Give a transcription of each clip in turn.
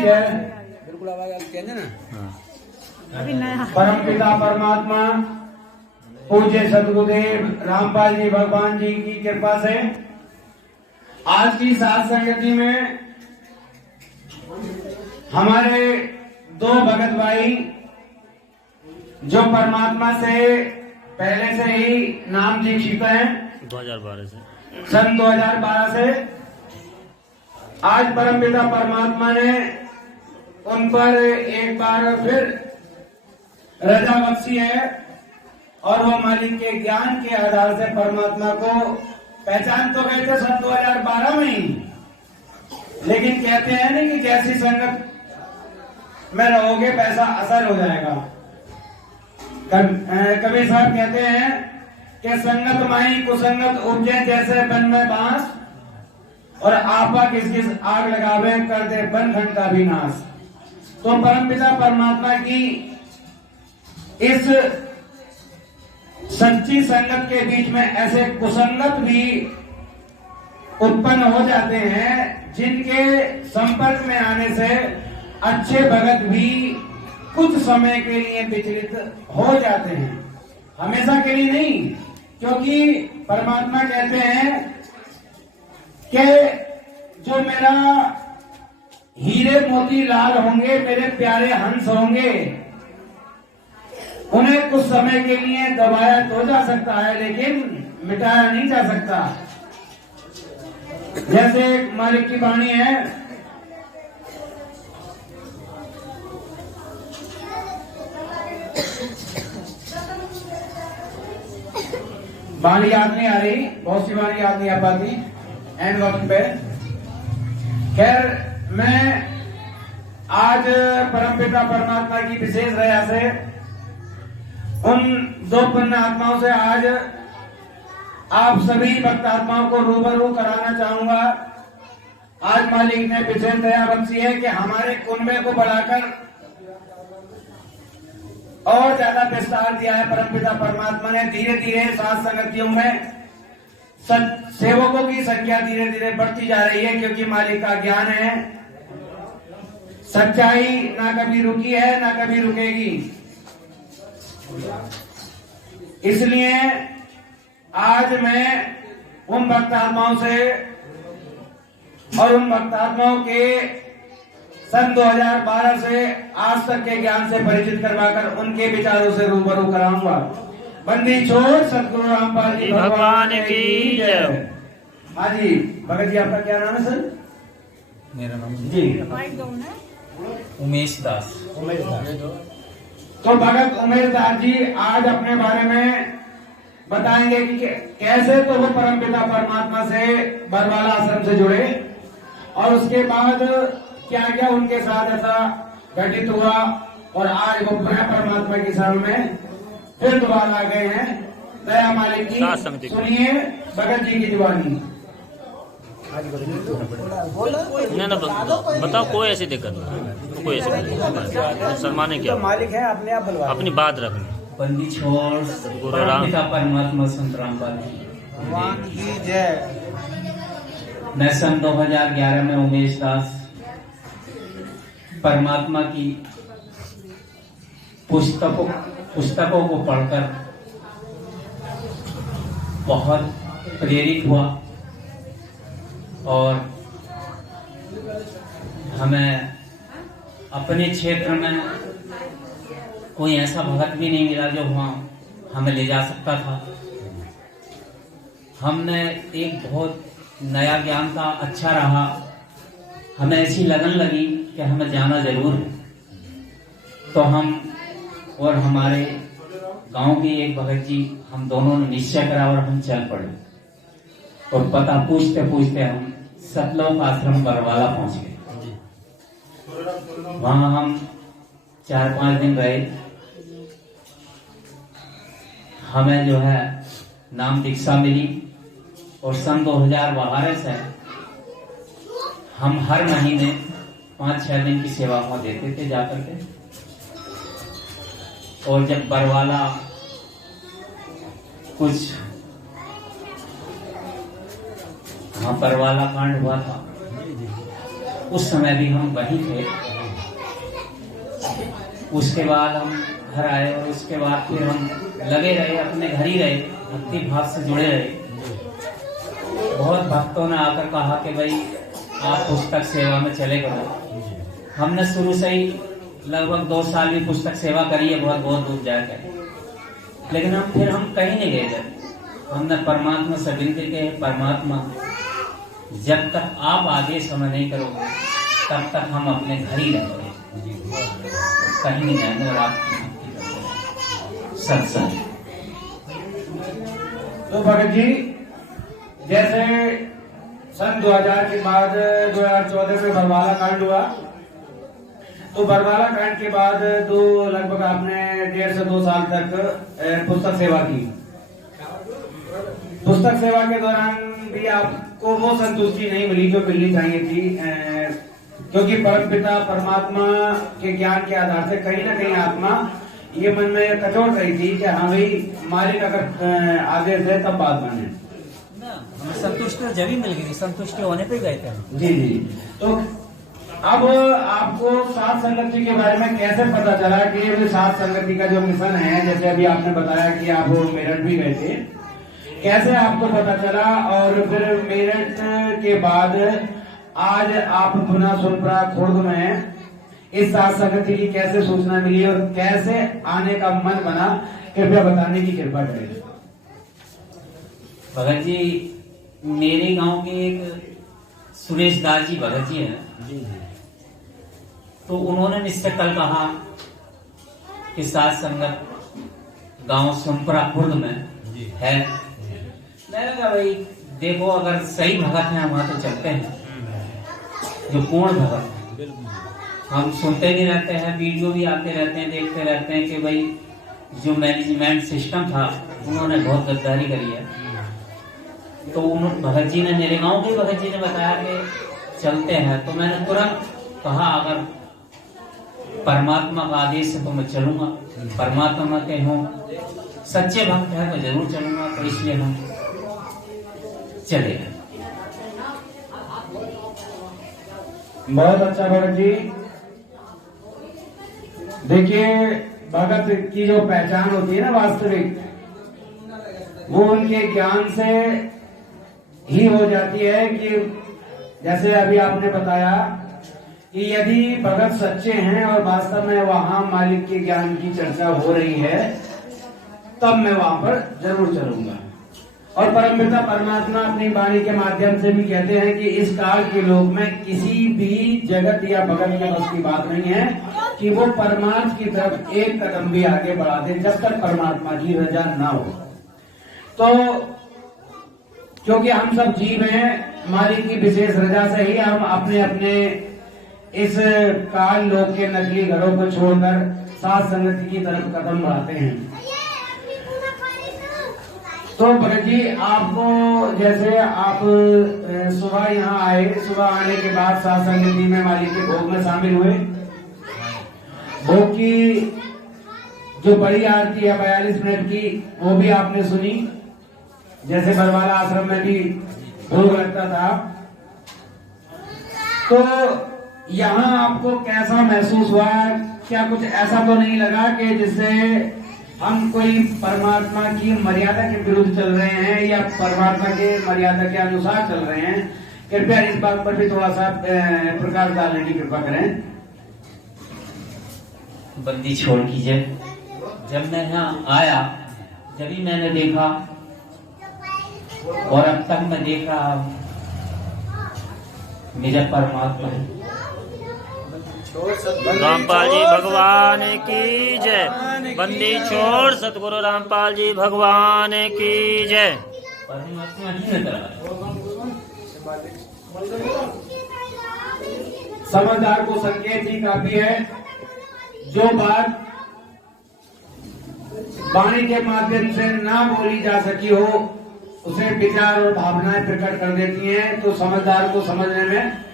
जय। बिल्कुल आवाज कहना ना। अभी नया परम पिता परमात्मा पूज्य सदगुरुदेव रामपाल जी भगवान जी की कृपा से आज की सात संगति में हमारे दो भगत भाई जो परमात्मा से पहले से ही नाम दीक्षित हैं 2012 से सन 2012 से आज परमपिता परमात्मा ने उन पर एक बार फिर रजा बख्शी है और वो मालिक के ज्ञान के आधार से परमात्मा को पहचान तो गए थे सन 2012 में ही, लेकिन कहते हैं ना कि जैसी संगत में रहोगे वैसा असर हो जाएगा। कबीर साहब कहते हैं कि संगत माही कुसंगत उपजे जैसे बन में बांस और आपा किस किस आग लगावे कर दे बन खंड का भी नाश। तो परमपिता परमात्मा की इस सच्ची संगत के बीच में ऐसे कुसंगत भी उत्पन्न हो जाते हैं जिनके संपर्क में आने से अच्छे भगत भी कुछ समय के लिए विचलित हो जाते हैं, हमेशा के लिए नहीं। क्योंकि परमात्मा कहते हैं कि जो मेरा हीरे मोती लाल होंगे, मेरे प्यारे हंस होंगे, उन्हें कुछ समय के लिए दबाया तो जा सकता है लेकिन मिटाया नहीं जा सकता। जैसे मालिक की वाणी है, वाणी याद नहीं आ रही, बहुत सी वाणी याद नहीं आ पाती एंड वक्त पे। खैर, मैं आज परमपिता परमात्मा की विशेष दया से उन दो पुण्य आत्माओं से आज आप सभी भक्त आत्माओं को रूबरू कराना चाहूंगा। आज मालिक ने विशेष दया बख्शी है कि हमारे कुनबे को बढ़ाकर और ज्यादा विस्तार दिया है परमपिता परमात्मा ने। धीरे धीरे सात संगतियों में सेवकों की संख्या धीरे धीरे बढ़ती जा रही है, क्योंकि मालिक का ज्ञान है। सच्चाई ना कभी रुकी है ना कभी रुकेगी। इसलिए आज मैं उन भक्तात्माओं से और उन भक्तात्माओं के सन 2012 से आज तक के ज्ञान से परिचित करवाकर उनके विचारों से रूबरू कराऊंगा। बंदी छोड़ सतगुरु रामपाल जी भगवान की जय। हाँ जी, भगत जी आपका क्या नाम है सर? मेरा नाम जी उमेश दास। तो भगत उमेश दास जी आज अपने बारे में बताएंगे कि कैसे तो वो परमपिता परमात्मा से बरवाला आश्रम से जुड़े और उसके बाद क्या क्या उनके साथ ऐसा घटित हुआ और आज वो पुनः परमात्मा की शरण में फिर दोबारा आ गए हैं। दया मालिक की सुनिए भगत जी की जुबानी। ना बताओ, कोई ऐसी दिक्कत नहीं, कोई ऐसी दिक्कत। सलमान क्या मालिक है, अपने आप अपनी बात रखनी। बंदी छोड़ गुरु राम परमात्मा संत रामपाल भगवान की जय। मैं सन 2011 में उमेश दास परमात्मा की पुस्तकों को पढ़कर बहुत प्रेरित हुआ और हमें अपने क्षेत्र में कोई ऐसा भगत भी नहीं मिला जो वहाँ हमें ले जा सकता था। हमने एक बहुत नया ज्ञान था, अच्छा रहा, हमें ऐसी लगन लगी कि हमें जाना जरूर है। तो हम और हमारे गांव के एक भगत जी, हम दोनों ने निश्चय करा और हम चल पड़े और पता पूछते पूछते हम सतलोक आश्रम बरवाला पहुंच गए। वहां हम 4-5 दिन रहे। हमें जो है नाम दीक्षा मिली और सन 2012 से हम हर महीने 5-6 दिन की सेवा वहां देते थे जाकर के। और जब बरवाला कुछ बरवाला कांड हुआ था उस समय भी हम वहीं थे। उसके बाद हम घर आए और उसके बाद फिर हम लगे रहे, अपने घर ही रहे, भक्ति भाव से जुड़े रहे। बहुत भक्तों ने आकर कहा कि भाई आप पुस्तक सेवा में चले गए। हमने शुरू से ही लगभग 2 साल भी पुस्तक सेवा करी है, बहुत बहुत दूर जाकर, लेकिन हम कहीं नहीं गए थे। हमने परमात्मा से विनती की, परमात्मा जब तक आप आदेश हमें नहीं करोगे तब तक हम अपने घर ही रहेंगे, कहीं नहीं जाएंगे और आपकी भक्ति करेंगे। सत्संग। तो भगत जी, जैसे सन 2000 के बाद 2014 में बरवाला कांड हुआ, तो बरवाला कांड के बाद तो लगभग आपने 1.5 से 2 साल तक पुस्तक सेवा की। पुस्तक सेवा के दौरान भी आपको वो संतुष्टि नहीं मिली जो मिलनी चाहिए थी, क्योंकि परमपिता परमात्मा के ज्ञान के आधार से कहीं ना कहीं आत्मा ये मन में कचोट रही थी कि हाँ भाई मालिक अगर आदेश है तब बात माने। संतुष्टि जब ही मिल गई, संतुष्टि होने पे गए थे। जी जी। तो अब आपको सात संगति के बारे में कैसे पता चला कि ये सात संगति का जो मिशन है, जैसे अभी आपने बताया कि आप मेरठ भी गए थे, कैसे आपको पता चला? और फिर मेरठ के बाद आज आप गुना सोनपुरा खुर्द में इस सात संगति की कैसे सूचना मिली और कैसे आने का मन बना, कृपया बताने की कृपा करें। भगत जी, मेरे गांव के एक सुरेश दास जी भगत जी हैं, तो उन्होंने मुझसे कल कहा कि सात संगत गांव सोनपुरा खुर्द में है। मैंने कहा भाई देखो, अगर सही भगत है वहां तो चलते हैं, जो पूर्ण भगत। हम सुनते भी रहते हैं, वीडियो भी आते रहते हैं, देखते रहते हैं कि भाई जो मैनेजमेंट सिस्टम था उन्होंने बहुत गद्दारी करी है। तो उन भगत जी ने, मेरे गांव के भगत जी ने बताया कि चलते हैं, तो मैंने तुरंत कहा अगर परमात्मा का आदेश है तो मैं चलूंगा। परमात्मा के हों सच्चे भक्त है तो जरूर चलूंगा, तो इसलिए हम चले गए। बहुत अच्छा भगत जी। देखिए, भगत की जो पहचान होती है ना वास्तविक, वो उनके ज्ञान से ही हो जाती है। कि जैसे अभी आपने बताया कि यदि भगत सच्चे हैं और वास्तव में वहां मालिक के ज्ञान की चर्चा हो रही है, तब मैं वहां पर जरूर चलूंगा। और परमपिता परमात्मा अपनी वाणी के माध्यम से भी कहते हैं कि इस काल के लोग में किसी भी जगत या भगत के बस की बात नहीं है कि वो परमार्थ की तरफ एक कदम भी आगे बढ़ा दे, जब तक परमात्मा की रजा ना हो। तो क्योंकि हम सब जीव हैं, मालिक की विशेष रजा से ही हम अपने अपने इस काल लोक के नकली घरों को छोड़कर सात संगति की तरफ कदम बढ़ाते हैं। तो भगत जी, आपको जैसे आप सुबह यहाँ आए, सुबह आने के बाद सात संगति में मालिक के भोग में शामिल हुए। भोग की जो बड़ी आरती है 42 मिनट की, वो भी आपने सुनी, जैसे बरवाला आश्रम में भी भोग लगता था। तो यहाँ आपको कैसा महसूस हुआ? क्या कुछ ऐसा तो नहीं लगा कि जिससे हम कोई परमात्मा की मर्यादा के विरुद्ध चल रहे हैं या परमात्मा के मर्यादा के अनुसार चल रहे हैं? कृपया इस बात पर भी थोड़ा सा प्रकाश डालने की कृपा करें। बंदी छोड़ कीजिए। जब मैं यहाँ आया, जब ही मैंने देखा और अब तक मैं देख रहा हूँ, मेरा परमात्मा है। रामपाल जी भगवान की जय। बंदी छोड़ सतगुरु रामपाल जी भगवान की जय। परमात्मा ही नजर आ रहा है। समझदार को संकेत ही काफी है। जो बात वाणी के माध्यम से ना बोली जा सकी हो, उसे विचार और भावनाएं प्रकट कर देती हैं। तो समझदार को समझने में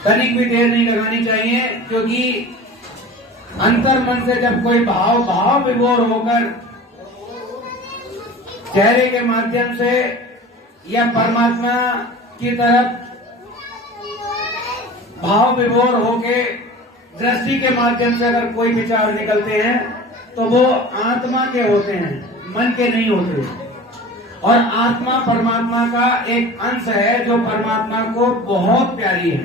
तनिक भी देर नहीं लगानी चाहिए, क्योंकि अंतर मन से जब कोई भाव विभोर होकर चेहरे के माध्यम से या परमात्मा की तरफ भाव विभोर होके दृष्टि के माध्यम से अगर कोई विचार निकलते हैं तो वो आत्मा के होते हैं, मन के नहीं होते। और आत्मा परमात्मा का एक अंश है जो परमात्मा को बहुत प्यारी है।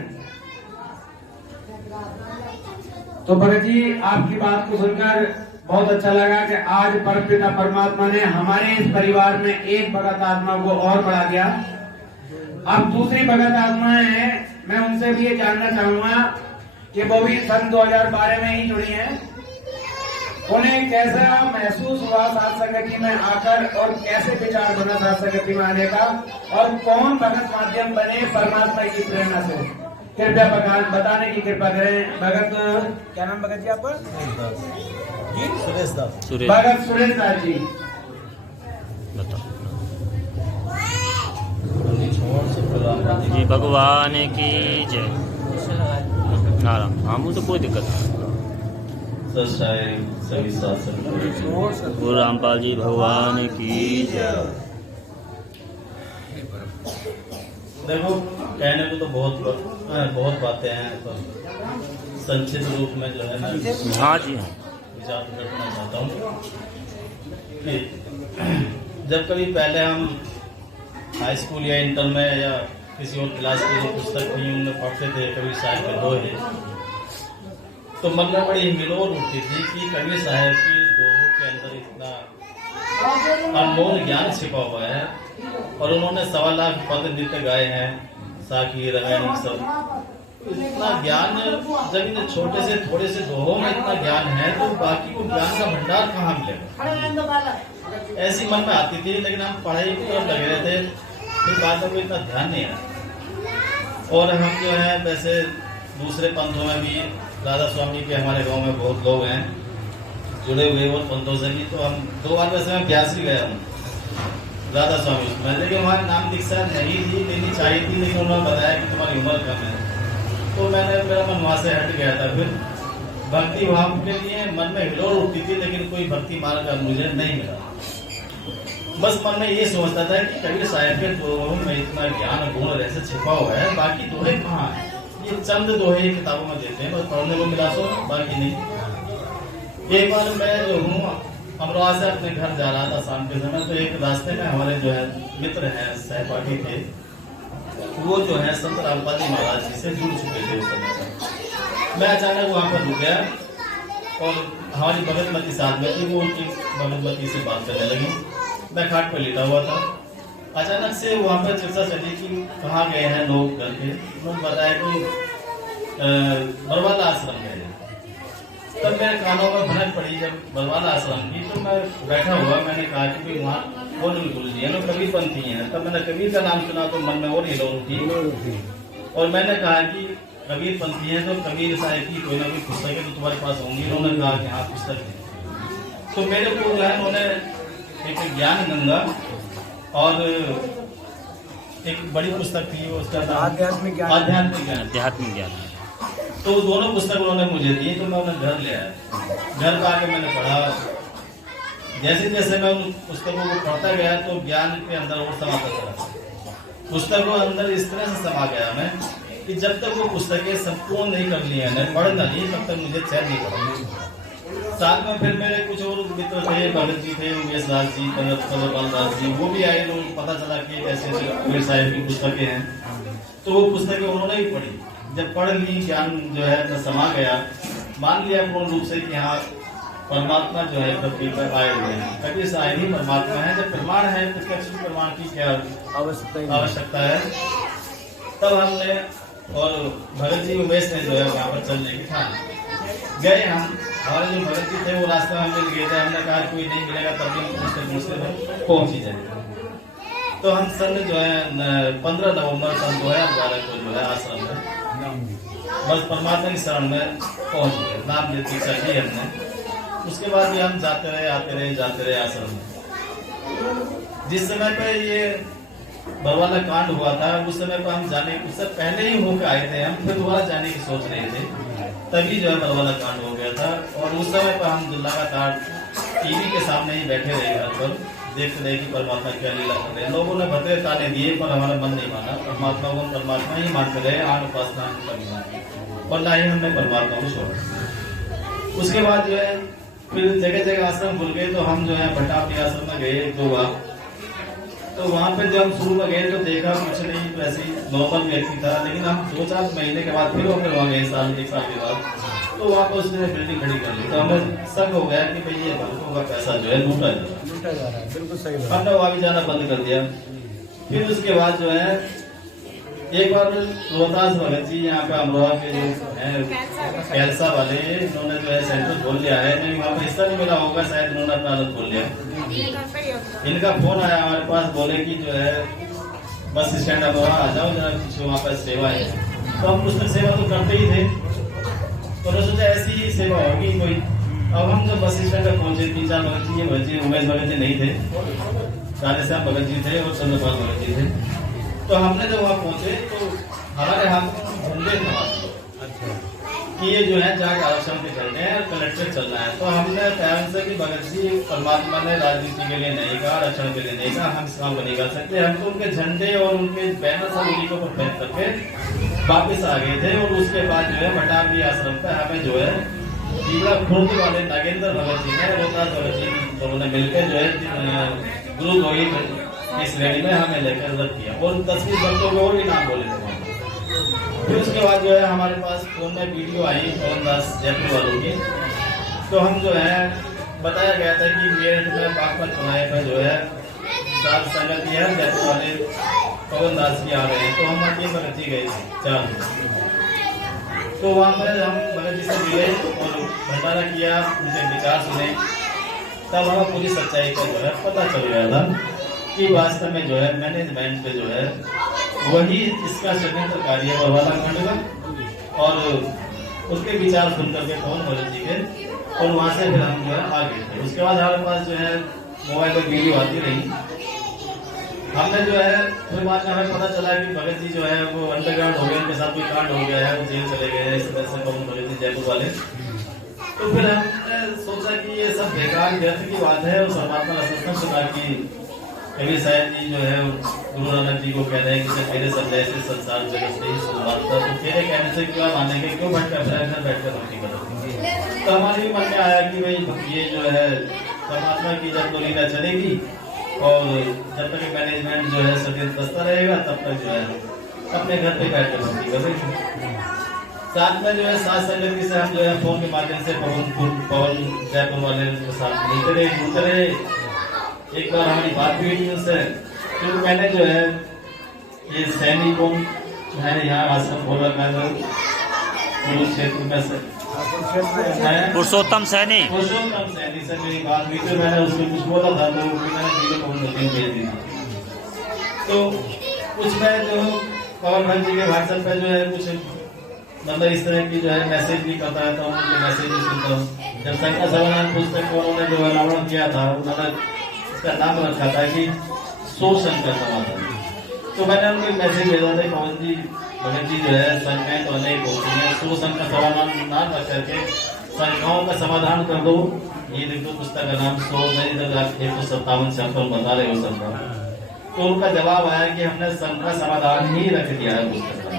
तो भगत जी, आपकी बात को सुनकर बहुत अच्छा लगा कि आज परमपिता परमात्मा ने हमारे इस परिवार में एक भगत आत्मा को और बढ़ा दिया। अब दूसरी भगत आत्माएं हैं, मैं उनसे भी ये जानना चाहूंगा कि वो भी सन 2012 में ही जुड़ी हैं। उन्हें कैसा महसूस हुआ साथ संगति में आकर और कैसे विचार बना साथ संगति में आने का, और कौन भगत माध्यम बने परमात्मा की प्रेरणा से? कृपया बताने की कृपा करें। भगत, क्या नाम भगत जी आपका? सुरेश दास। भगत सुरेश दास जी, जी भगवान की जय। हाँ, मुझे कोई दिक्कत नहीं। गुरु रामपाल जी भगवान की जय। देखो, कहने को तो बहुत बातें हैं, तो संक्षिप्त रूप में जो है ना, हाँ जी, हाँ, विचार करना चाहता हूँ कि जब कभी पहले हम हाई स्कूल या इंटर में या किसी और क्लास की जो पुस्तक थी उनमें पढ़ते थे कबीर साहब के दोहे, तो मन में बड़ी हिलोर उठती थी कि कबीर साहब की दोहों के अंदर इतना अनमोल ज्ञान छिपा हुआ है। और उन्होंने 1.25 लाख पद नृत्य गाए हैं, साखी रामायण सब। इतना ज्ञान जब इन छोटे से थोड़े से दोहों में इतना ज्ञान है तो बाकी को ज्ञान का भंडार कहाँ मिलेगा? ऐसी मन में आती थी, लेकिन हम पढ़ाई की तरफ लगे रहते, फिर बातों को इतना ध्यान नहीं आया। और हम जो है वैसे दूसरे पंथों में भी, राधा स्वामी के हमारे गांव में बहुत लोग हैं जुड़े हुए और पंथों से भी, तो हम 2 बार वैसे मैं ब्यास भी गया हूँ राधा स्वामी में, लेकिन हमारे नाम दीक्षा नहीं थी, लेनी चाहिए थी, लेकिन उन्होंने बताया कि तुम्हारी उम्र कम है, तो मेरा मन वहां से हट गया था। फिर भक्ति भाव के लिए मन में हिलोर उठती थी, लेकिन कोई भक्ति मार्ग का मुझे नहीं मिला। बस मन में ये सोचता था कि कबीर साहब के दोहों में इतना ज्ञान गुण ऐसे छिपा हुआ है, बाकी दोहे कहाँ है? ये चंद दोहे किताबों में देते हैं, बस पढ़ने को मिला सो, बाकी नहीं। एक बार मैं जो हूँ अमरोहा से अपने घर जा रहा था शाम के समय, तो एक रास्ते में हमारे जो है मित्र हैं, सहपाठी थे, वो जो है संत रामपाल जी महाराज जी से जुड़ चुके थे उस समय से। मैं अचानक वहाँ पर रुक गया और हमारी भगतमती साथ में थी, वो उनकी भगतमती से बात करने लगी। मैं खाट पर लेटा हुआ था, अचानक से वहाँ पर चर्चा चली कि कहाँ गए हैं लोग करके। लोग बताया कि बरवाला आश्रम गए। तब मेरे कानों में भनक पड़ी जब बरवाला आश्रम की, तो मैं बैठा हुआ, मैंने कहा कि वहाँ कौन गुरु जी है, लोग कबीर पंथी हैं। तब मैंने कबीर का नाम सुना तो मन में और हिलोर उठी, और मैंने कहा कि कबीर पंथी है तो कबीर साहब की कोई ना कोई पुस्तकें तो तुम्हारे पास होंगी। उन्होंने कहा कि हाँ पुस्तक है। तो मेरे को जो है उन्होंने एक ज्ञान गंगा और एक बड़ी पुस्तक थी, उसका नाम आध्यात्मिक ज्ञान, तो दोनों पुस्तक उन्होंने मुझे दी, तो मैं उन्हें घर ले आया। घर पर आके मैंने पढ़ा। जैसे जैसे मैं उन पुस्तकों को पढ़ता गया तो ज्ञान के अंदर और समाता चला। पुस्तकों के अंदर इस तरह से समा गया मैं कि जब तक वो पुस्तकें संपूर्ण नहीं कर ली है, पढ़ ना ली, तब तक मुझे चैन नहीं पड़ा। साथ में फिर मेरे कुछ और मित्र थे, भगत जी थे, उमेश दास जी, कमल दास जी, वो भी आए। लोग पता चला कि ऐसे कबीर साहब की पुस्तकें हैं, तो वो पुस्तकें उन्होंने भी पढ़ी। जब पढ़ ली, ज्ञान जो है तो समा गया, मान लिया पूर्ण रूप से कि हाँ परमात्मा जो है पृथ्वी पर आए हुए हैं, कबीर साहब ही परमात्मा है। जब प्रमाण है, प्रत्यक्ष प्रमाण की क्या आवश्यकता है? तब हमने और भगत जी उमेश ने जो है वहाँ पर चलने की ठान गए। हम हमारे जो भगत जी थे वो रास्ते में मिल गए थे। हमने कहा कोई नहीं मिलेगा तब भी मुझसे पहुंच ही जाए। तो हम सन जो है 15 नवंबर सन 2012 को जो है आश्रम में बस परमात्मा की शरण में पहुंच गए। नाम दीक्षा ली हमने। उसके बाद भी हम जाते रहे, आते रहे, जाते रहे आश्रम में। जिस समय पे ये बरवाला कांड हुआ था, उस समय पर हम जाने, उससे पहले ही होकर आए थे, हम फिर दोबारा जाने की सोच रहे थे, तभी जो है बरवाला कांड हो गया था। और उस समय पर हम लगातार टीवी के सामने ही बैठे रहे घर पर, देखते रहे कि परमात्मा क्या लीला कर रहे हैं। लोगों ने भद्रे ताने दिए पर हमारा मन नहीं माना। परमात्मा को परमात्मा ही मानते रहे, आन उपासना कभी मानी और ना ही हमने परमात्मा को छोड़ा। उसके बाद जो है फिर जगह जगह आश्रम खुल गए, तो हम जो है भट्टापी आश्रम में गए 2 बार। तो वहाँ पे जब हम शुरू में गए तो देखा कुछ नहीं, तो ऐसे ही नॉर्मल व्यक्ति था। लेकिन हम 2-4 महीने के बाद फिर होकर वहाँ गए, 1 साल के बाद, तो वहाँ पर उसने बिल्डिंग खड़ी कर ली। तो हमें शक हो गया कि भाई ये भक्तों का पैसा जो है लूटा जा रहा है। बिल्कुल सही बात। हमने वहाँ भी जाना बंद कर दिया। फिर उसके बाद जो है एक बार रोहतास भगत जी यहाँ पे अमरोहा के जो है कैलसा वाले, इन्होंने जो है सेंटर खोल लिया है। नहीं वहाँ पे हिस्सा नहीं मिला होगा, शायद उन्होंने अपना अलग खोल लिया। इनका फोन आया हमारे पास, बोले कि जो है बस स्टैंड अमरोहा आ जाओ, जरा कुछ वहाँ पर सेवा है। तो हम उसमें सेवा तो करते ही थे, तो उन्होंने सोचा ऐसी ही सेवा होगी कोई। अब हम जब बस स्टैंड पर पहुंचे, 3-4 भगत जी उमेश भगत जी नहीं थे, राधेश्याम भगत जी थे और चंद्रपाल भगत जी थे। तो हमने जब वहाँ पहुंचे तो हमारे हाथ में झंडे थे कि ये जो है जाके आरक्षण पे चलने हैं, कलेक्टर चलना है। तो हमने कहा से कि भगत जी परमात्मा ने राजनीति के लिए नहीं कहा, आरक्षण के लिए नहीं कहा, हम इस काम को नहीं कर सकते। हम तो उनके झंडे और उनके बैनर सब उन्हीं को फेंक करके वापिस आ गए थे। और उसके बाद जो है भट्टापी आश्रम पे हमें जो है पीपड़ा खुर्द वाले नागेंद्र भगत जी ने, रोहतास भगत जी दोनों ने मिलकर जो है गुरु गोविंद इस रेडी में हमें लेकर रख किया और 10 भक्तों को और भी नाम बोले थे। फिर उसके बाद जो है हमारे पास फोन में वीडियो आई पवन दास जयपुर वालों की। तो हम जो है बताया गया था कि मेरठ में बागपत चुनाव पर जो है 4 संगत है जयपुर वाले पवन दास जी आ रहे हैं। तो हम 3 भगत जी गए 4। तो वहाँ पर हम भगत जी से मिले और भंडारा किया, उनके विचार सुने। तब हमें पूरी सच्चाई का जो है पता चल गया था कि वास्तव में जो है मैनेजमेंट पे जो है वही इसका षड्यंत्रकारी है बरवाला खंड का। और उसके विचार सुन करके पवन भगत जी के, और वहाँ से फिर हम जो है आ गए थे। उसके बाद हमारे पास जो है मोबाइल पर वीडियो आती रही। हमने जो है फिर बाद में हमें पता चला कि भगत जी जो है वो अंडरग्राउंड हो गए, उनके साथ कोई कांड हो गया है, वो जेल चले गए हैं, इस तरह से पवन भगत जी जयपुर वाले। तो फिर हमने सोचा कि ये सब बेकार व्यर्थ की बात है और परमात्मा का सत्संग सुना कि कभी शायद जी जो है गुरु नानक जी को कह रहे हैं कि तेरे संदेश से संसार जगत से ही शुरुआत था, तो तेरे कहने से क्यों मानेंगे, क्यों बैठकर बैठकर भक्ति करोगे। तो हमारे भी मन में आया कि भाई ये जो है परमात्मा की जब तो लीला चलेगी और जब तक मैनेजमेंट जो है सचेत बसता रहेगा तब तक जो है अपने घर पे बैठकर भक्ति करेंगे। साथ में जो है साथ संगति से हम जो है फोन के माध्यम से पवन जयपुर वाले के साथ मिलते रहे। एक बार हमारी बात हुई थी उससे, तो मैंने जो है ये सैनिकों है यहाँ आश्रम खोला कुरुक्षेत्र में से पुरुषोत्तम सैनी से मेरी बात हुई, तो मैंने उसको कुछ बोला था तो मैंने वीडियो भेज दी थी। तो कुछ मैं जो पवन भगत जी के व्हाट्सएप पे जो है कुछ मतलब इस तरह की जो है मैसेज भी करता रहता हूँ, उनके मैसेज भी सुनता हूँ। जब शंकर समाधान पुस्तक को उन्होंने जो अनावरण किया था, उन्होंने इसका नाम रखा था कि सो शंकर समाधान। तो मैंने उनको मैसेज भेजा था पवन जी भगत जी जो है संख्याएं तो अनेक होती हैं, सो शंकर समाधान नाम रख करके संख्याओं का समाधान कर दो। ये देखो पुस्तक का नाम 157 से हम बता रहे हो संख्या। तो उनका जवाब आया कि हमने संख्या समाधान ही रख दिया है पुस्तक का।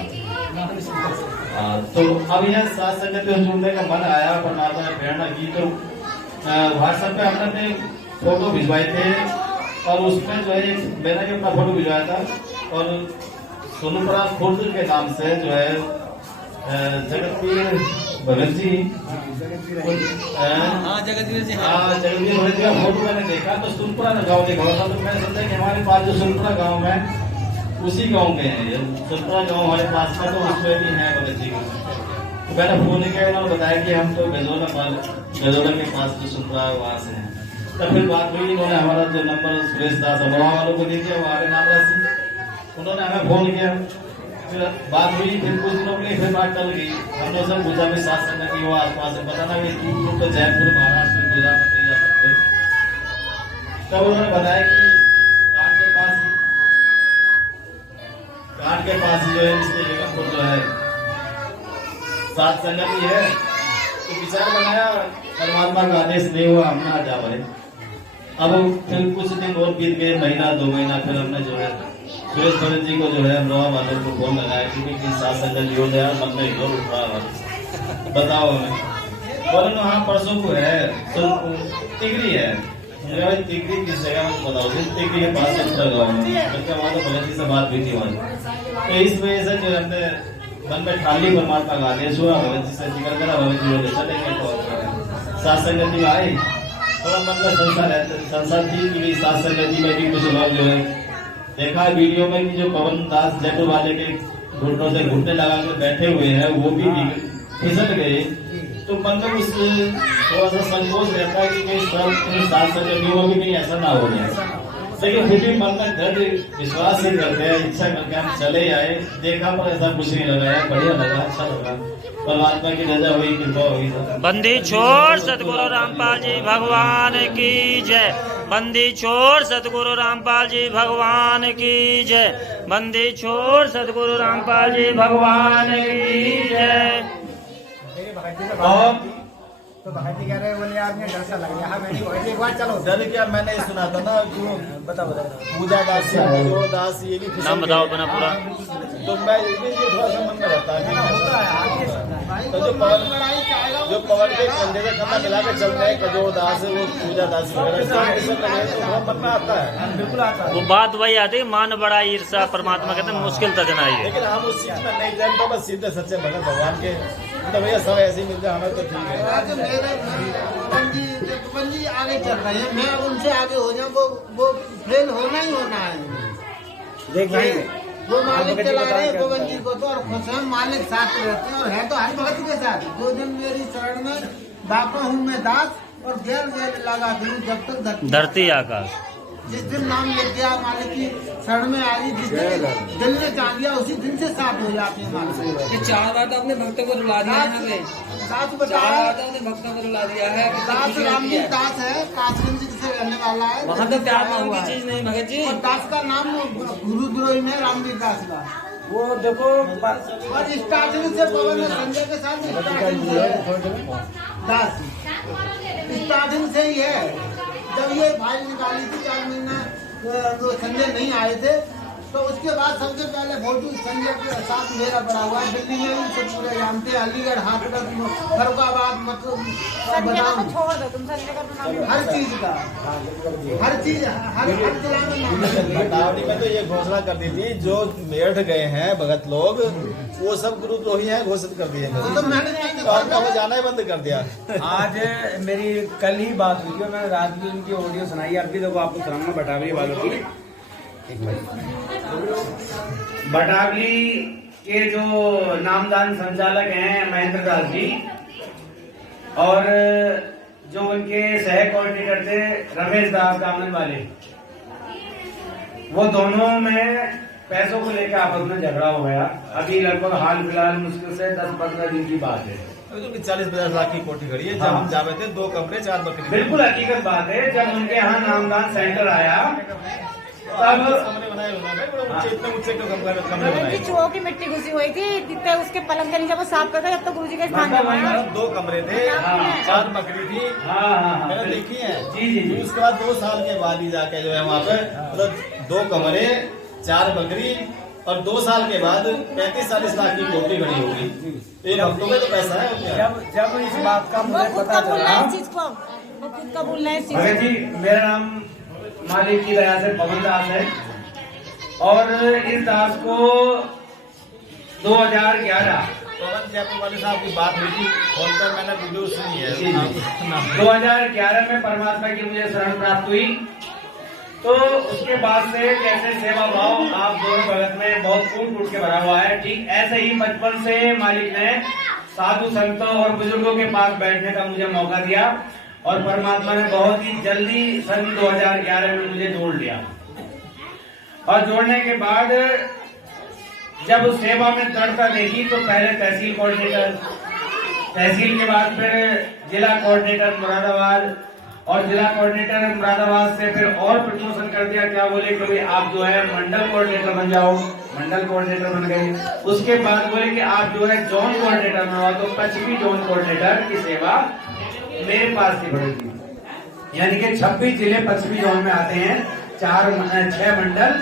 तो अब यह साथ संगत में जुड़ने का मन आया, परमात्मा ने प्रेरणा की। तो व्हाट्सएप पे हमने अपने फोटो भिजवाए थे और उसमें जो है मैंने भी अपना फोटो भिजवाया था और सोनूपुरा खुर्द के नाम से जो है जगतवीर भगत जी जगतवीर भगत जी का फोटो मैंने देखा। तो सोनपुरा गाँव देखा था, तो मैंने सोचा कि हमारे पास जो सोनपुरा गाँव में उसी गांव में है ये सोनपुरा गांव हमारे पास था, तो उसमें भी है भगत जी। तो मैंने फोन किया, उन्होंने बताया कि हम तो गजोला के पास जो सोनपुरा वहाँ से है। तब फिर बात हुई, उन्होंने हमारा जो नंबर सुरेश दास अमरोहा वालों को दे दिया, वो आगे नाम राशि, उन्होंने हमें फोन किया। फिर बात हुई, फिर कुछ दिनों के लिए फिर बात टल गई। हमने सब पूछा भी साथ संगत की वो आसपास है, बताना भी दूर तो जयपुर महाराष्ट्र गुजरात में नहीं जा सकते। तब उन्होंने बताया कि घाट के पास जो है इसके जगह जो है सात संगत ही है। तो विचार बनाया, परमात्मा का आदेश नहीं हुआ, हम ना जा पाए। अब फिर कुछ दिन और बीत गए, महीना 2 महीना, फिर हमने जो है सुरेश भगत जी को जो है अमरोहा वालों को फोन लगाया कि सात संगत जी हो गया, मन में इधर उठ रहा है, बताओ हमें। बोले हाँ परसों को है, टिकरी है। भाई टिकरी किस जगह में बताओ, टिकरी के पास गाँव में, वहाँ तो भगत जी से बात हुई थी वहाँ। तो इस वजह से जो हमने मन में ठाली परमात्मा गा दिया, सुना भगत जी से जिक्र करा, भगत जी बोले चलेंगे। तो सात संगत जी आई, थोड़ा मन में संसार थी कि सात संगति में भी कुछ लोग जो है देखा है वीडियो में कि जो पवन दास जयपुर वाले के घुटनों से घुटने लगा कर बैठे हुए हैं, वो भी फिसल गए। तो मन में उस थोड़ा सा संकोच रहता है कि कहीं सब सात संगतियों में भी कहीं ऐसा ना हो जाए, लेकिन फिर भी मन में दृढ़ विश्वास ही करते हैं, इच्छा करके हम चले आए। देखा पर ऐसा कुछ नहीं लगा है, बढ़िया लगा, अच्छा लगा, परमात्मा की रजा हुई, कृपा हुई। बंदी छोड़ सतगुरु रामपाल जी भगवान की जय। बंदी छोड़ सतगुरु रामपाल जी भगवान की जय। बंदी छोड़ सतगुरु रामपाल जी भगवान की जय। तो भगत जी कह रहे बोले यार डर सा लग गया। मैंने एक बार चलो डर क्या, मैंने सुना था ना जो बताओ पूजा दास जो दास ये भी नाम बताओ अपना पूरा। तो मैं ये थोड़ा सा मन में रहता है। तो जो पवन के कंधे का कंधा मिला के चल रहे हैं कजोर दास, वो पूजा दास वगैरह मन में आता है, बिल्कुल आता है। वो बात वही आती है, मान बड़ा ईर्षा, परमात्मा कहते हैं मुश्किल तजना ही है। लेकिन हम उस चीज में नहीं जानते, बस सीधे सच्चे भगत भगवान के तो भैया सब ऐसे ही मिल जाए हमें तो ठीक है। पवन जी आगे चल रहे हैं, मैं उनसे आगे हो जाऊँ, वो फेल होना ही होना है। देखिए वो मालिक चला रहे हैं पवन जी को तो, और खुश हैं, मालिक साथ रहते हैं, और है तो हर भगत के साथ। जो दिन मेरी शरण में दाता हूँ मैं दास, और गैर गैर लगा दूँ जब तक धरती आकाश। जिस दिन नाम लग गया मालिक की शरण में आई, जिस दिन दिल ने चाह दिया उसी दिन से साथ हो जाते हैं मालिक। ये 4 बार तो अपने भक्तों को रुला दिया है। यहाँ पे दास 4 बताया, बार तो अपने भक्तों को रुला दिया है। दास रामजी दास है, कासगंज से रहने वाला है। वहाँ तो प्यार नाम की चीज नहीं भगत जी। और दास का नाम गुरुद्रोही में रामजी दास का। वो देखो और स्टार्टिंग से पवन ने संजय के साथ स्टार्टिंग से दास स्टार्टिंग से ही है। जब ये फाइल निकाली थी 4 महीना तो संजय नहीं आए थे, तो उसके बाद सबसे पहले फोटो संजय के साथ मेरा बड़ा हुआ। दिल्ली में भी सब पूरे जानते हैं, अलीगढ़, हाथरस, फरुखाबाद, मतलब बदाम, छोड़ दो तुम संजय का तो नाम हर चीज का, हर चीज, हर जिला में नाम। बटावली में तो ये घोषणा कर दी थी, जो मेठ गए हैं भगत लोग वो सब गुरुद्रोही हैं, घोषित कर दिए। तो मैंने आपका वो जाना ही बंद कर दिया। आज मेरी कल ही बात हुई थी, मैंने रात भी उनकी ऑडियो सुनाई। अब भी देखो आपको सुनाऊंगा बटावली वालों की। बटावली के जो नामदान संचालक हैं महेंद्र दास जी, और जो उनके सह कोऑर्डिनेटर थे रमेश दास दामन वाले, वो दोनों में पैसों को लेकर आपस में झगड़ा हो गया। अभी लगभग हाल फिलहाल मुश्किल से 10-15 दिन की बात है। 40-50 लाख की कोठी खड़ी है। जब हम जावे थे 2 कमरे 4 बकरी। बिल्कुल हकीकत बात है। जब उनके यहाँ नामदान सेंटर आया तब कमरे बनाए उन्होंने, इतने ऊंचे कमरे बनाए। चूहों की मिट्टी घुसी हुई थी, जितने उसके पलंग के नीचे वो साफ करता जब तक गुरुजी के स्थान में 2 कमरे थे, 4 बकरी थी। हाँ, मैंने देखी है जी। उसके बाद 2 साल के बाद ही जाके जो है वहाँ पे मतलब 2 कमरे 4 बकरी, और 2 साल के बाद 35-40 लाख की कोठी खड़ी होगी। ये भक्तों में तो पैसा है। जब इस बात का वो मुझे खुद पता का बोलना चला, है इस चीज को, वो खुद का बोलना है इस चीज भगत जी मेरा नाम मालिक की दया से पवन दास है, और इस दास को 2011 पवन जयपुर वाले साहब की बात हुई थी फोन पर, मैंने वीडियो सुनी है। 2011 में परमात्मा की मुझे शरण प्राप्त हुई। तो उसके बाद से जैसे सेवा भाव आप दोनों भगत में बहुत कूट के भरा हुआ है, ठीक ऐसे ही बचपन से मालिक ने साधु संतों और बुजुर्गों के पास बैठने का मुझे मौका दिया, और परमात्मा ने बहुत ही जल्दी सन 2011 में मुझे जोड़ लिया। और जोड़ने के बाद जब सेवा में दृढ़ता देखी तो पहले तहसील कोऑर्डिनेटर, तहसील के बाद फिर जिला कोऑर्डिनेटर मुरादाबाद, और जिला कोऑर्डिनेटर मुरादाबाद से फिर और प्रमोशन कर दिया। क्या बोले कि भाई आप जो है मंडल कोऑर्डिनेटर बन जाओ, मंडल कोऑर्डिनेटर बन गए। उसके बाद बोले कि आप जो है जोन कोऑर्डिनेटर बनो, तो पश्चिमी जोन कोऑर्डिनेटर की सेवा मेरे पास थी बड़ी थी। यानी कि 26 जिले पश्चिमी जोन में आते हैं, 6 मंडल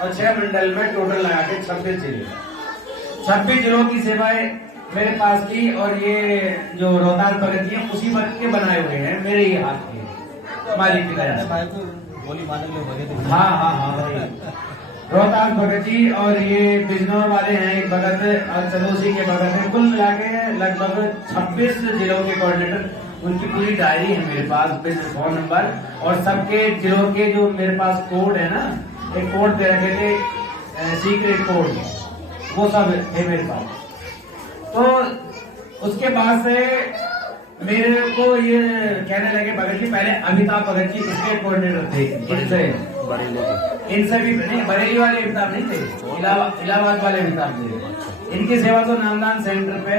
और 6 मंडल में टोटल लगा के 26 जिले, 26 जिलों की सेवाएं मेरे पास की। और ये जो रोहतास भगत जी हैं उसी वक्त के बनाए हुए हैं, मेरे ही हाथ के, मालिक की दया से। गोली मारने के लिए भगत। हाँ भाई, रोहतास भगत जी और ये बिजनौर वाले हैं एक भगत और चंदौसी के भगत हैं। कुल मिला के लगभग 26 जिलों के कोऑर्डिनेटर, उनकी पूरी डायरी है मेरे पास, फोन नंबर और सबके जिलों के जो मेरे पास कोड है ना, एक कोड दे रखे थे, सीक्रेट कोड, वो सब है मेरे पास। तो उसके बाद से मेरे को ये कहने लगे भगत जी, पहले अमिताभ भगत जी स्टेट कोऑर्डिनेटर थे, इनसे भी नहीं, बरेली वाले अमिताभ नहीं थे, इलाहाबाद वाले अमिताभ थे। इनकी सेवा तो नामदान सेंटर पे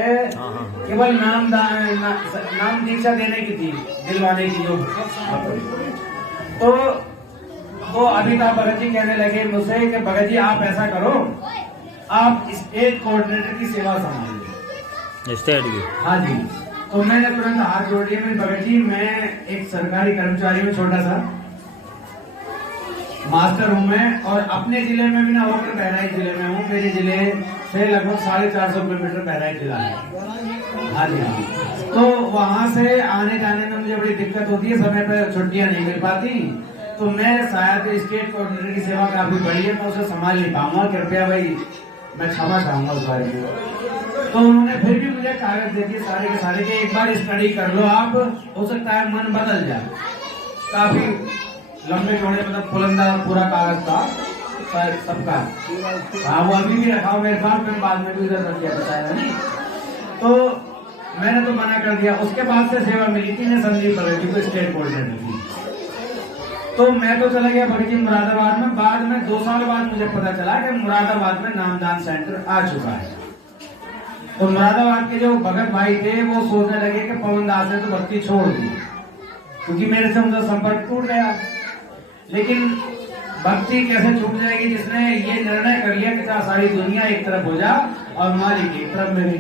केवल नाम दीक्षा देने की थी, दिलवाने की जो। तो वो अमिताभ भगत जी कहने लगे मुझसे कि भगत जी आप ऐसा करो, आप स्टेट कोऑर्डिनेटर की सेवा संभालिए। स्टेट की? हाँ जी। तो मैंने तुरंत हाथ जोड़ दिया, मैं भगत जी मैं एक सरकारी कर्मचारी में छोटा सा मास्टर हूँ मैं, और अपने जिले में भी ना होकर बहराइच जिले में हूँ। मेरे जिले से लगभग 450 किलोमीटर बहराइच जिला है। हाँ जी हाँ। तो वहां से आने जाने में मुझे बड़ी दिक्कत होती है, समय पर छुट्टियां नहीं मिल पाती। तो मैं शायद स्टेट कोऑर्डिनेटर की सेवा काफी बड़ी है, मैं उसे संभाल नहीं पाऊंगा, कृपया भाई मैं क्षमा चाहूंगा उस बारे में। तो उन्होंने फिर भी मुझे कागज दे दिए सारे के सारे के, एक बार स्टडी कर लो आप, हो सकता है मन बदल जाए। काफी लंबे चौड़े मतलब बुलंदा पूरा कागज था सबका। हाँ वो अभी भी रखा हो मेरे पास, मैंने बाद में भी उधर रख दिया, बताया नहीं। तो मैंने तो मना कर दिया। उसके बाद से सेवा मिली थी मैं संदीप भगत जी को स्टेट कोऑर्डिनेटर की। तो मैं तो चला गया भगत जी मुरादाबाद में। बाद में 2 साल बाद मुझे पता चला कि मुरादाबाद में नामदान सेंटर आ चुका है। तो मुरादाबाद के जो भगत भाई थे वो सोचने लगे कि पवन दास ने तो भक्ति छोड़ दी, क्योंकि मेरे से उनका संपर्क टूट गया। लेकिन भक्ति कैसे छूट जाएगी जिसने ये निर्णय कर लिया कि सारी दुनिया एक तरफ हो जा और मालिक एक तरफ मेरी।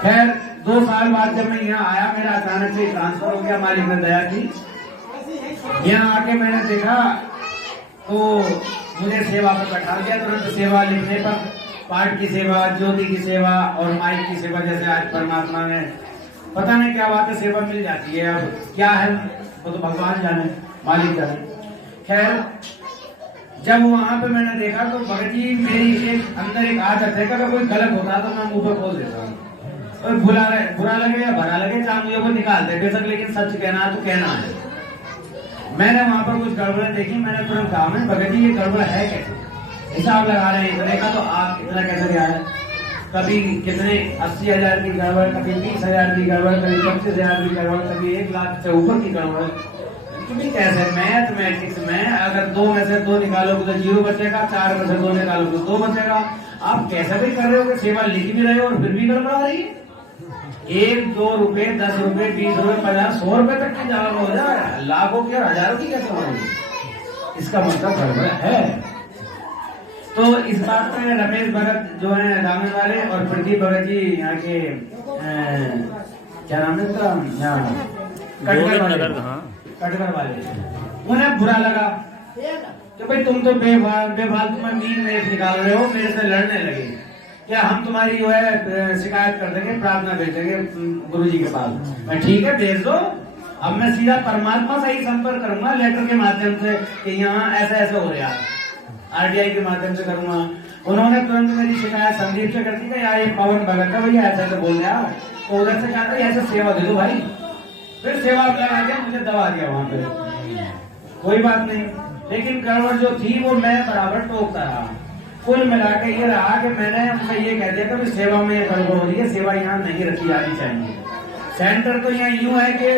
खैर 2 साल बाद जब मैं यहाँ आया, मेरा अचानक से ट्रांसफर हो गया, मालिक ने दया की। यहाँ आके मैंने देखा तो मुझे सेवा पर बैठा दिया। तुरंत सेवा लिखने पर पाठ की सेवा, ज्योति की सेवा और माइक की सेवा, जैसे आज परमात्मा ने पता नहीं क्या बात है सेवा मिल जाती है। अब क्या है वो तो भगवान जाने, मालिक जाने। खैर जब वहां पे मैंने देखा तो भगत जी मेरी एक अंदर एक आदत है कि अगर कोई गलत होता तो मैं मुंह पे खोल देता हूँ, और बुरा लगे या भरा लगे चाहे मुझे वो निकाल दे बेशक, लेकिन सच कहना तो कहना है। मैंने वहां पर कुछ गड़बड़ें देखी, मैंने तुरंत कहा मैं भगत जी ये गड़बड़ है कैसे, हिसाब लगा रहे हैं इतने का, तो आप इतना कैसे गया है? कभी कितने 80,000 की गड़बड़, कभी 20,000 की गड़बड़, कभी 25,000 की गड़बड़, कभी 1 लाख से ऊपर की गड़बड़। क्योंकि कैसे मैथमेटिक्स में अगर 2 में से 2 निकालोगे तो 0 बचेगा, 4 में से 2 निकालोगे तो 2 बचेगा। आप कैसे भी कर रहे हो कि सेवा लिख भी रहे हो और फिर भी गड़बड़ा रही है। 1, 2 रुपए, 10 रुपए, 20 रुपए, 50, 100 रुपए तक की जगह हो जाए, लाखों की और हजारों की कैसे होगी? इसका मतलब गड़बड़ है। तो इस बात में रमेश भगत जो है दामन वाले और प्रदीप भगत जी यहाँ के क्या नाम है उनका, कटगर वाले, उन्हें बुरा लगा कि भाई तुम तो बेफालतू में मीन में निकाल रहे हो, मेरे से लड़ने लगे, क्या हम तुम्हारी जो है शिकायत कर देंगे, प्रार्थना भेज देंगे गुरु जी के पास। मैं ठीक है भेज दो, अब मैं सीधा परमात्मा से ही संपर्क करूंगा लेटर के माध्यम से कि यहाँ ऐसा ऐसा हो रहा है, आरटीआई के माध्यम से करूंगा। उन्होंने तुरंत मेरी शिकायत संदीप से कर दी कि यार ये पवन भगत है भैया ऐसा ऐसा बोल रहा है। तो उधर से क्या ऐसे सेवा दे दो भाई, फिर सेवा लगा दिया, मुझे दबा दिया वहां पे, कोई बात नहीं। लेकिन गड़बड़ जो थी वो मैं बराबर टोकता रहा। कुल मिला के ये रहा कि मैंने उनसे ये कह दिया कि सेवा में गड़बड़ हो रही है, सेवा यहाँ नहीं रखी जानी चाहिए। सेंटर तो यहाँ यूं है कि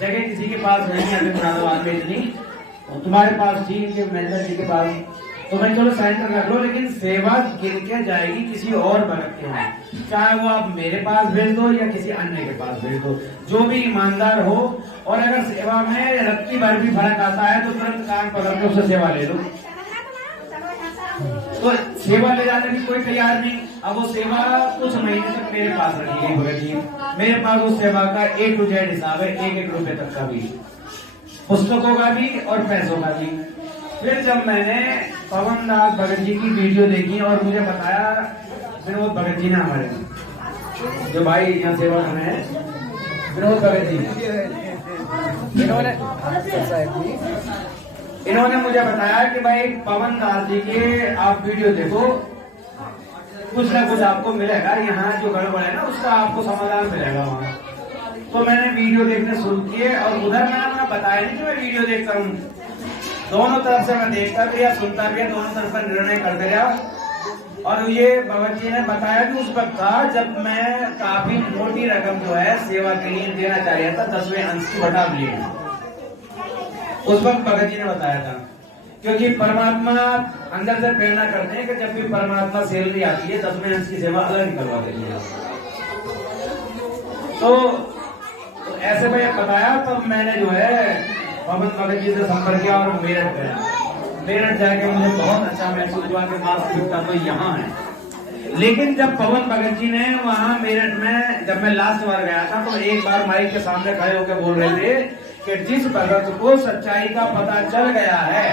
जगह किसी के पास नहीं है मुरादाबाद में इतनी, तुम्हारे पास थी कि मैनेजर जी के पास, तो मैं चलो साइन रख लो, लेकिन सेवा गिन के जाएगी किसी और भगत के यहाँ, चाहे वो आप मेरे पास भेज दो या किसी अन्य के पास भेज दो, जो भी ईमानदार हो। और अगर सेवा में रत्ती भर भी फर्क आता है तो तुरंत कान पकड़ के उससे सेवा ले लो। तो सेवा ले जाने की कोई तैयार नहीं। अब वो सेवा कुछ महीने तक मेरे पास रखी गई भगत जी। मेरे पास उस सेवा का A to Z हिसाब है, 1-1 रुपए तक का भी, पुस्तकों का भी और पैसों का भी। फिर जब मैंने पवन दास भगत जी की वीडियो देखी और मुझे बताया विनोद भगत जी ने, हमारे जो भाई यहाँ सेवा कर रहे हैं विनोद भगत जी, इन्होंने मुझे बताया कि भाई पवन दास जी के आप वीडियो देखो, कुछ ना कुछ आपको मिलेगा, यहाँ जो गड़बड़ है ना उसका आपको समाधान मिलेगा वहाँ। तो मैंने वीडियो देखने शुरू किए और उधर मैंने बताया नहीं कि मैं वीडियो देखता हूँ, दोनों तरफ से मैं देखता भी या सुनता भी, दोनों तरफ का निर्णय करते गया। और ये भगत जी ने बताया कि उस वक्त था जब मैं काफी मोटी रकम जो है सेवा के लिए देना चाह रहा था, 10वें अंश की बटा लिए उस वक्त भगत जी ने बताया था। क्योंकि परमात्मा अंदर से प्रेरणा करते हैं कि जब भी परमात्मा सैलरी आती है 10वें अंश की सेवा अलग निकलवा देती है। तो ऐसे में बताया, तब मैंने जो है पवन भगत जी से संपर्क किया और मेरठ गया। मेरठ जाके मुझे बहुत अच्छा महसूस हुआ कि वास्तविकता तो यहाँ है। लेकिन जब पवन भगत जी ने वहाँ मेरठ में, जब मैं लास्ट बार गया था तो एक बार माइक के सामने खड़े होकर बोल रहे थे कि जिस भगत को सच्चाई का पता चल गया है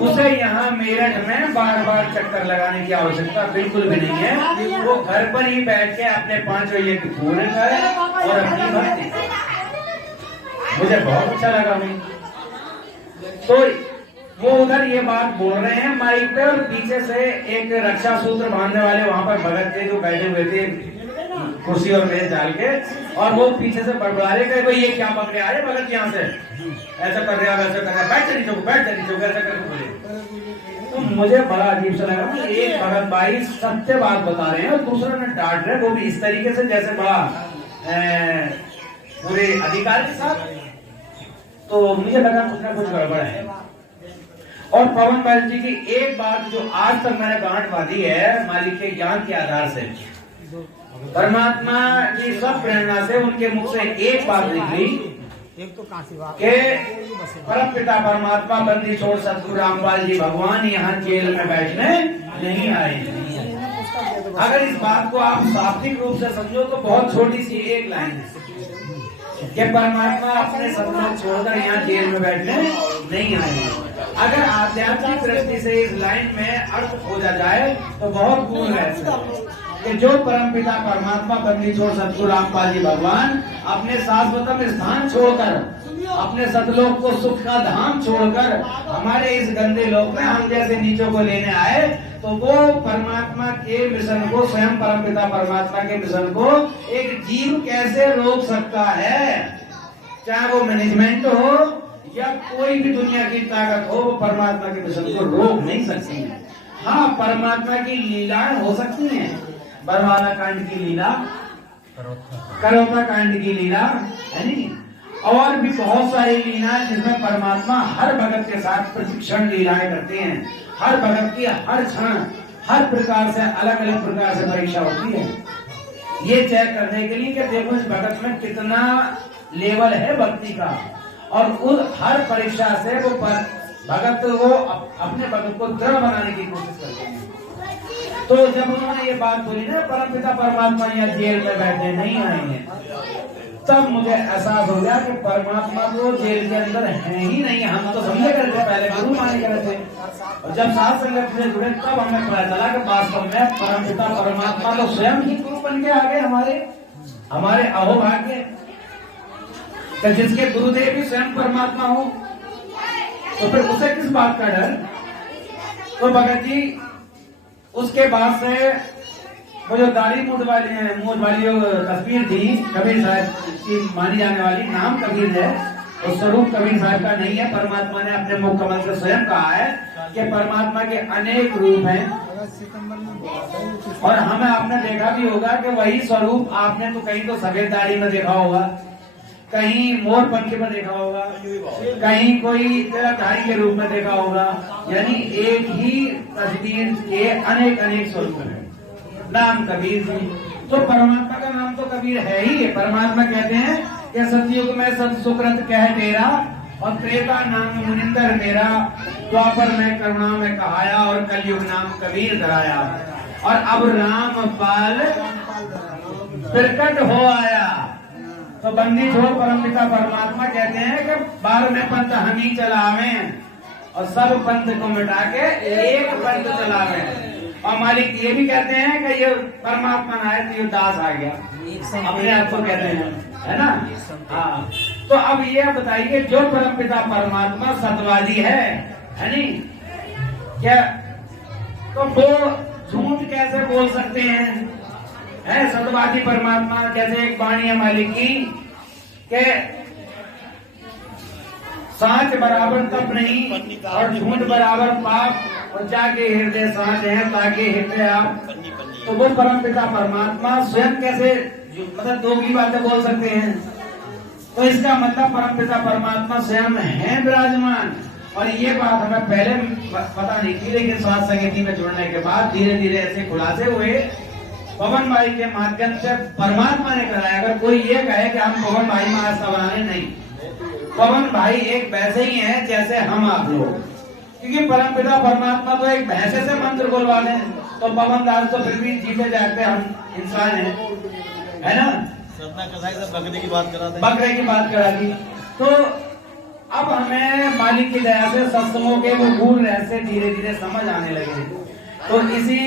उसे यहाँ मेरठ में बार बार चक्कर लगाने की आवश्यकता बिल्कुल भी नहीं है। वो घर पर ही बैठ के अपने 5 बजे की पूरे करे और अपनी भक्ति। मुझे बहुत अच्छा लगा भाई। तो वो उधर ये बात बोल रहे हैं माइक पे और पीछे से एक रक्षा सूत्र बांधने वाले वहां पर भगत थे जो बैठे हुए थे कुर्सी और मेज डाल के, और वो पीछे से बड़बड़ा रहे थे, भाई ये क्या पक रहे आ रहे भगत यहाँ से, ऐसा कर रहे वैसा कर रहे, बैठ चली चौक बैठ चली चौक, ऐसा करके बोले। तो मुझे बड़ा अजीब सा लगा कि एक भगत भाई सत्य बात बता रहे हैं और दूसरे ने डांट रहे, वो भी इस तरीके से जैसे बड़ा पूरे अधिकार के साथ। तो मुझे लगा कुछ ना कुछ गड़बड़ है। और पवन भगत जी की एक बात जो आज तक मैंने गांठ बांधी है मालिक के ज्ञान के आधार से, परमात्मा की सब प्रेरणा से उनके मुख से एक बात निकली कि परम पिता परमात्मा बंदी छोड़ सतगुरु रामपाल जी भगवान यहाँ जेल में बैठने नहीं आए। अगर इस बात को आप शाब्दिक रूप से समझो तो बहुत छोटी सी एक लाइन है कि परमात्मा अपने सतलोक छोड़कर यहाँ जेल में बैठने नहीं आए। अगर आध्यात्मिक दृष्टि से इस लाइन में अर्थ खोजा जाए तो बहुत दूर है कि जो परम पिता परमात्मा बंदी छोड़ सतगुरु रामपाल जी भगवान अपने शाश्वतम स्थान छोड़कर, अपने सतलोक को सुख का धाम छोड़कर हमारे इस गंदे लोक में हम जैसे नीचों को लेने आए, तो वो परमात्मा के मिशन को, स्वयं परम पिता परमात्मा के मिशन को एक जीव कैसे रोक सकता है? चाहे वो मैनेजमेंट हो या कोई भी दुनिया की ताकत हो, वो परमात्मा के मिशन को रोक नहीं सकती है। हाँ, परमात्मा की लीलाएं हो सकती हैं, बरवाला कांड की लीला, करोता कांड की लीला है नहीं, और भी बहुत सारी लीला जिसमें परमात्मा हर भगत के साथ प्रतिक्षण लीलाएं करते हैं। हर भगत की हर क्षण हर प्रकार से अलग अलग प्रकार से परीक्षा होती है, ये चेक करने के लिए कि देखो इस भगत में कितना लेवल है भक्ति का, और उस हर परीक्षा से वो भगत वो अपने भगत को दृढ़ बनाने की कोशिश करते हैं। तो जब उन्होंने ये बात बोली ना परम पिता परमात्मा यहाँ जेल में बैठे नहीं आएंगे, तब मुझे एहसास हो गया कि परमात्मा तो जेल के अंदर है ही नहीं। हम तो समझे करते पहले गुरु माने करते थे, और जब साथ संगत से जुड़े तब हमें पता चला कि वास्तव में परम पिता परमात्मा तो स्वयं ही गुरु बन के आ गए हमारे अहोभाग्य। तो जिसके गुरुदेव भी स्वयं परमात्मा हो तो फिर उसे किस बात का डर? तो भगत जी उसके बाद से वो जो दाढ़ी मूड वाली जो तस्वीर थी कबीर साहब की मानी जाने वाली, नाम कबीर है और स्वरूप कबीर साहब का नहीं है। परमात्मा ने अपने मुख कमल से स्वयं कहा है कि परमात्मा के अनेक रूप हैं, और हमें आपने देखा भी होगा कि वही स्वरूप आपने तो कहीं तो सफेद दाढ़ी में देखा होगा, कहीं मोर पंख में देखा होगा, कहीं कोई तिलकधारी के रूप में देखा होगा। यानी एक ही तस्वीर के अनेक अनेक स्वरूप हैं। नाम कबीर जी, तो परमात्मा का नाम तो कबीर है ही है। परमात्मा कहते हैं कि सतयुग में सत सुकृत कह तेरा, और त्रेता नाम मुनिंदर मेरा, द्वापर में करुणा में कहाया और कलयुग नाम कबीर धराया। और अब रामपाल प्रकट हो आया। तो बंदी छोड़ परमपिता परमात्मा कहते हैं कि 12वें पंथ हम ही चलावे और सब पंथ को मिटा के एक पंथ चलावे। और मालिक ये भी कहते हैं कि ये परमात्मा ना है तो ये दास आ गया, अपने आप को कहते हैं, है ना। हाँ, तो अब ये बताइए जो परमपिता परमात्मा सत्यवादी है नहीं क्या, तो वो झूठ कैसे बोल सकते हैं? है सत्यवादी परमात्मा। जैसे एक वाणी है मालिक की के सांच बराबर तप नहीं और झूठ बराबर पाप, और जाके हृदय सांच है ताकि हृदय आप। तो वो परमपिता परमात्मा स्वयं कैसे मतलब दो की बातें बोल सकते हैं? तो इसका मतलब परमपिता परमात्मा स्वयं है विराजमान। और ये बात हमें पहले पता नहीं थी, लेकिन साध संगति में जुड़ने के बाद धीरे धीरे ऐसे खुलासे हुए पवन भाई के माध्यम से परमात्मा ने कराया। अगर कोई ये कहे कि हम पवन भाई महाराज बनाने, नहीं, पवन भाई एक वैसे ही है जैसे हम आप लोग, क्योंकि परमपिता परमात्मा तो एक भैंसे से मंत्र बोलवा दें तो पवन दास तो फिर भी जीते जाते हम इंसान है ना। बकरे की बात करा बकरे की बात करा दी। तो अब हमें मालिक की दया से सत्संगों के वो गूढ़ रहस्य धीरे धीरे समझ आने लगे। तो इसी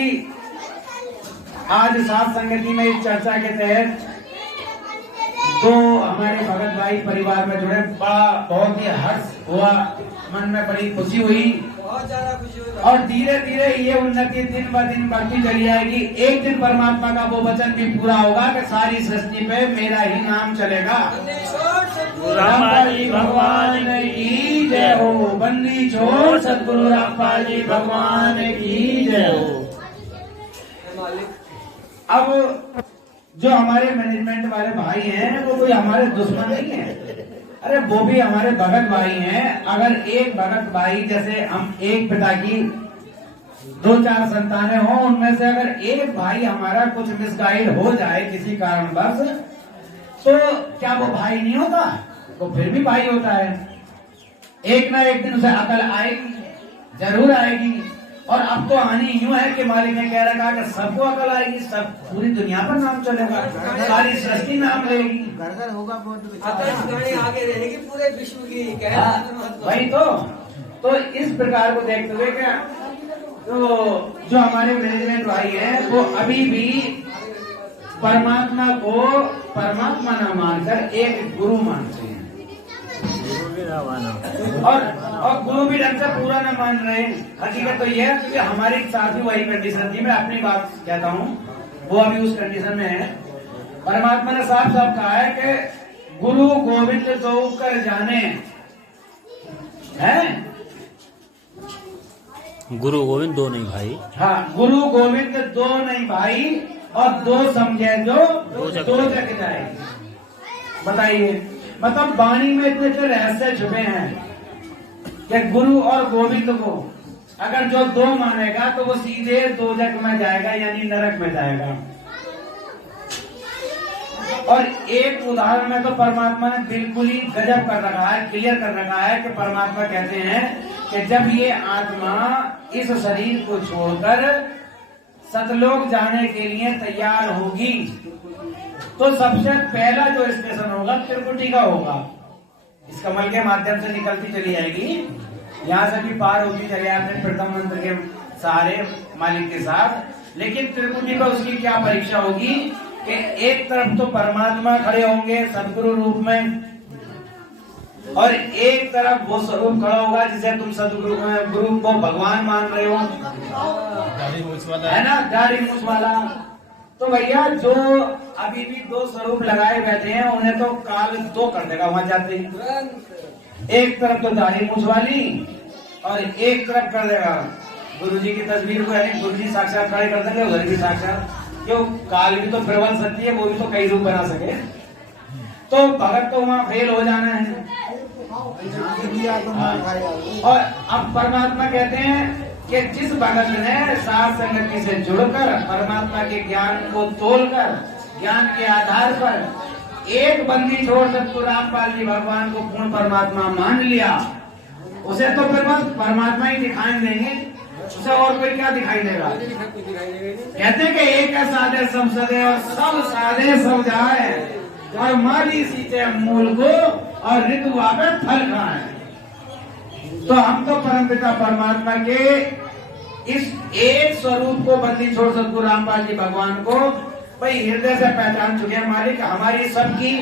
आज साथ संगति में इस चर्चा के तहत तो हमारे भगत भाई परिवार में जुड़े, बड़ा बहुत ही हर्ष हुआ, मन में बड़ी खुशी हुई। बहुत ज्यादा खुशी हुई। और धीरे धीरे ये उन्नति दिन ब दिन बढ़ती चली जाएगी। एक दिन परमात्मा का वो वचन भी पूरा होगा कि सारी सृष्टि पे मेरा ही नाम चलेगा। रामपाल जी भगवान की जय हो। बंदी छोड़ सतगुरु रामपाल जी भगवान की जय हो। अब जो हमारे मैनेजमेंट वाले भाई हैं वो कोई हमारे दुश्मन नहीं है, अरे वो भी हमारे भगत भाई हैं। अगर एक भगत भाई, जैसे हम एक पिता की 2-4 संतानें हों, उनमें से अगर एक भाई हमारा कुछ मिसगाइड हो जाए किसी कारणवश, तो क्या वो भाई नहीं होता? वो फिर भी भाई होता है। एक ना एक दिन उसे अकल आएगी, जरूर आएगी। और अब तो आनी यूं है कि मालिक ने कह रखा कि सबको अकल आएगी, सब पूरी दुनिया पर नाम चलेगा, सारी सृष्टि नाम लेगी, घर होगा बहुत आगे रहेगी पूरे विश्व की। वही तो इस प्रकार को देखते हुए क्या, तो जो हमारे मैनेजमेंट भाई हैं वो अभी भी परमात्मा को परमात्मा न मानकर एक गुरु मानते हैं, और गुरु भी ढंग से पूरा न मान रहे। हकीकत तो यह है कि हमारे साथ भी वही कंडीशन थी। मैं अपनी बात कहता हूँ, वो अभी उस कंडीशन में है। परमात्मा ने साफ साफ कहा है कि गुरु गोविंद दो कर जाने हैं। गुरु गोविंद दो नहीं भाई। हाँ, गुरु गोविंद दो नहीं भाई, और दो समझे जो दो जग जाए। बताइए, मतलब वाणी में इतने से रहस्य छुपे हैं कि गुरु और गोविंद को अगर जो दो मानेगा तो वो सीधे दो जग में जाएगा, यानी नरक में जाएगा। और एक उदाहरण में तो परमात्मा ने बिल्कुल ही गजब कर रखा है, क्लियर कर रखा है कि परमात्मा कहते हैं कि जब ये आत्मा इस शरीर को छोड़कर सतलोक जाने के लिए तैयार होगी तो सबसे पहला जो स्टेशन होगा त्रिकुटी का होगा। इस कमल के माध्यम से निकलती चली जाएगी, यहाँ से भी पार होती चली जाएगी प्रथम मंत्र के सहारे मालिक के साथ। लेकिन त्रिकुटी पर उसकी क्या परीक्षा होगी कि एक तरफ तो परमात्मा खड़े होंगे सदगुरु रूप में, और एक तरफ वो स्वरूप खड़ा होगा जिसे तुम सदगुरु गुरु को भगवान मान रहे हो, है ना, दाढ़ी मूछ वाला। तो भैया जो अभी भी दो स्वरूप लगाए बैठे हैं उन्हें तो काल दो कर देगा वहां जाते ही। एक तरफ तो दाढ़ी मूछ वाली और एक तरफ कर देगा गुरुजी की तस्वीर को, यानी गुरुजी साक्षात खड़े कर देंगे, उधर भी साक्षात। क्यों, काल भी तो प्रबल शक्ति है, वो भी तो कई रूप बना सके। तो भगत तो वहां फेल हो जाना है। और अब परमात्मा कहते हैं कि जिस भगत ने साथ संगति से जुड़कर परमात्मा के ज्ञान को तोलकर ज्ञान के आधार पर एक बंदी छोड़ सतगुरु रामपाल जी भगवान को पूर्ण परमात्मा मान लिया, उसे तो फिर बस परमात्मा ही दिखाई देंगे, उसे और कोई क्या दिखाई देगा। कहते हैं कि एक है साधे सब सदे और सब साधे सब जाए, और माली सींचे मूल को और ऋतु आवे फल खाए। तो हम तो परमपिता परमात्मा के इस एक स्वरूप को बंदी छोड़ सतगुरु रामपाल जी भगवान को भाई हृदय से पहचान चुके हैं। मालिक हमारी सबकी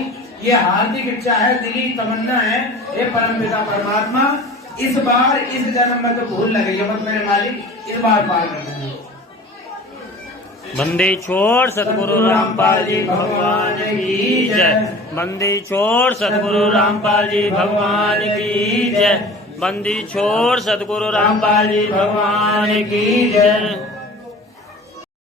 ये हार्दिक इच्छा है, दिली तमन्ना है, हे परमपिता परमात्मा इस बार इस जन्म में तो भूल लगी मत मेरे मालिक, इस बार पार कर देना। बंदी छोड़ सतगुरु रामपाल जी भगवान की जय। बंदी छोड़ सतगुरु रामपाल जी भगवान की जय। बंदी छोड़ सतगुरु रामपाल जी भगवान की जय।